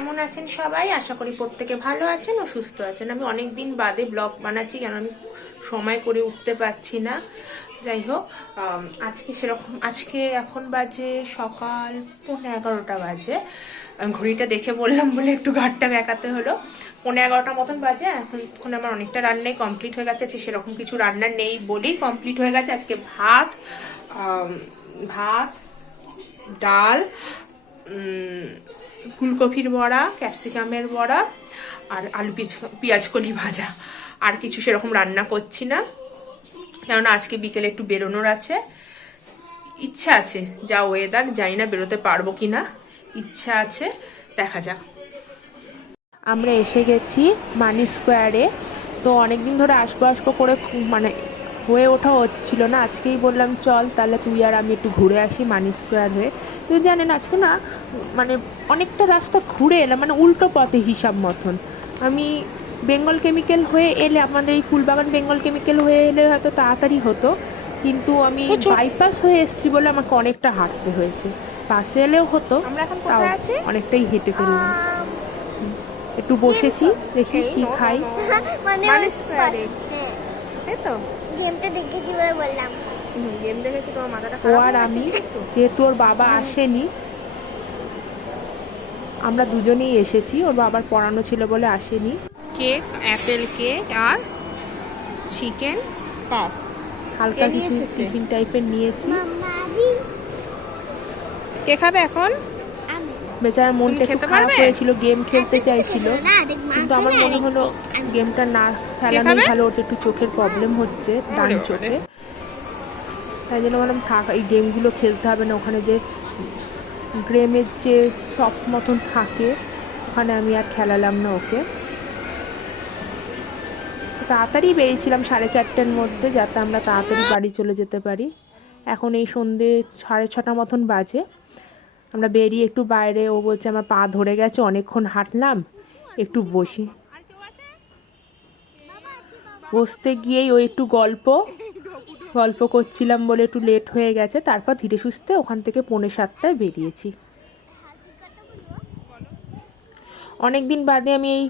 কেমন আছেন সবাই? আশা করি প্রত্যেকে ভালো আছেন ও সুস্থ আছেন। আমি অনেক দিন বাদে ব্লগ বানাচ্ছি, কেন আমি সময় করে উঠতে পারছি না। যাই হোক, আজকে এখন বাজে সকাল 11:15 বাজে। ঘড়িটা দেখে বললাম বলে একটু ঘাটটা বেঁকাতে হলো। 11:15 মতন বাজে। এখন আমার অনেকটা রান্নাই কমপ্লিট হয়ে গেছে। সেরকম কিছু রান্না নেই বলেই কমপ্লিট হয়ে গেছে। আজকে ভাত, ডাল, ফুলকপির বড়া, ক্যাপসিকামের বড়া আর আলু পেঁয়াজ কলি ভাজা। আর কিছু সেরকম রান্না করছি না, কেননা আজকে বিকেলে একটু বেরোনোর আছে। ইচ্ছা আছে, যা ওয়েদার, জানি না বেরোতে পারবো কিনা, ইচ্ছা আছে, দেখা যাক। আমরা এসে গেছি মানি স্কোয়ারে। তো অনেকদিন ধরে আসবো করে মানে হয়ে ওঠা হচ্ছিল না। আজকেই বললাম চল তাহলে তুই আর আমি একটু ঘুরে আসি মানি স্কোয়ার হয়ে। কিন্তু জানেন আজকে না মানে অনেকটা রাস্তা ঘুরে এলাম, মানে উল্টো পথে হিসাব মতন। আমি বেঙ্গল কেমিক্যাল হয়ে এলে, আমাদের এই ফুলবাগান বেঙ্গল কেমিক্যাল হয়ে এলে হয়তো তাড়াতাড়ি হতো, কিন্তু আমি বাইপাস হয়ে এসেছি বলে আমাকে অনেকটা হাঁটতে হয়েছে। পাশে এলেও হতো, তাও অনেকটাই হেঁটে ফেললাম। একটু বসেছি, দেখি কি খাই। মানে স্কোয়ারে তাই তো গেমটা দেখেছি বলে বললাম। গেম দেখেছি, তোমার মাথাটা খারাপ। ও আর আমি, যেহেতু ওর বাবা আসেনি, আমরা দুজনেই এসেছি। ওর বাবার পড়ানো ছিল বলে আসেনি। কেক, অ্যাপেল কেক আর চিকেন পপ, হালকা কিছু টিফিন টাইপের নিয়েছি। কে খাবে এখন? বেচারা মনটা একটু খারাপ হয়েছিল, গেম খেলতে চাইছিল, কিন্তু আমার মনে হলো গেমটা না খেলানোই ভালো। ওর একটু চোখের প্রবলেম হচ্ছে, ডান চোখে, তাই জন্য বললাম থাক, এই গেমগুলো খেলতে হবে না। ওখানে যে গেমের যে শপ মতন থাকে, ওখানে আমি আর খেলালাম না ওকে। তাড়াতাড়ি বেরিয়েছিলাম 4:30টার মধ্যে, যাতে আমরা তাড়াতাড়ি বাড়ি চলে যেতে পারি। এখন এই সন্ধ্যে 6:30 মতন বাজে। আমরা বেরিয়ে একটু বাইরে, ও বলছে আমার পা ধরে গেছে, অনেকক্ষণ হাঁটলাম, একটু বসি। বসতে গিয়েই ও একটু গল্প করছিলাম বলে একটু লেট হয়ে গেছে। তারপর ধীরে সুস্থে ওখান থেকে 6:45টায় বেরিয়েছি। অনেক দিন বাদে আমি এই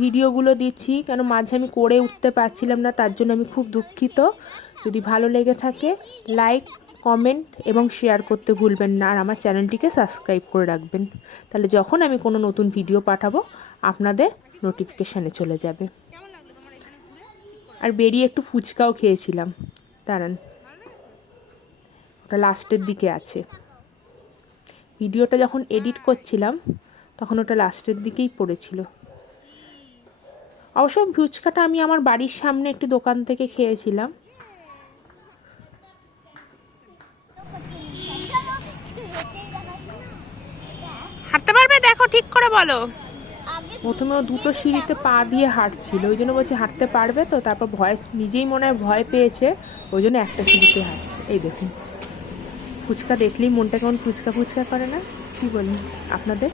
ভিডিওগুলো দিচ্ছি, কেন মাঝে আমি করে উঠতে পারছিলাম না, তার জন্য আমি খুব দুঃখিত। যদি ভালো লেগে থাকে লাইক, কমেন্ট এবং শেয়ার করতে ভুলবেন না। আর আমার চ্যানেলটিকে সাবস্ক্রাইব করে রাখবেন, তাহলে যখন আমি কোনো নতুন ভিডিও পাঠাবো আপনাদের নোটিফিকেশানে চলে যাবে। আর বেরিয়ে একটু ফুচকাও খেয়েছিলাম, দাঁড়ান, ওটা লাস্টের দিকে আছে। ভিডিওটা যখন এডিট করছিলাম তখন ওটা লাস্টের দিকেই পড়েছিল। অবশ্য ফুচকাটা আমি আমার বাড়ির সামনে একটি দোকান থেকে খেয়েছিলাম। হাঁটতে পারবে? দেখো ঠিক করে বলো। প্রথমে ও দুটো সিঁড়িতে পা দিয়ে হাঁটছিল, ওই জন্য বলছি হাঁটতে পারবে তো। তারপর নিজেই মনে হয় ভয় পেয়েছে, ওই জন্য একটা সিঁড়িতে হাঁটছে। এই দেখুন, ফুচকা দেখলেই মনটা কেমন ফুচকা করে না? কি বলি আপনাদের?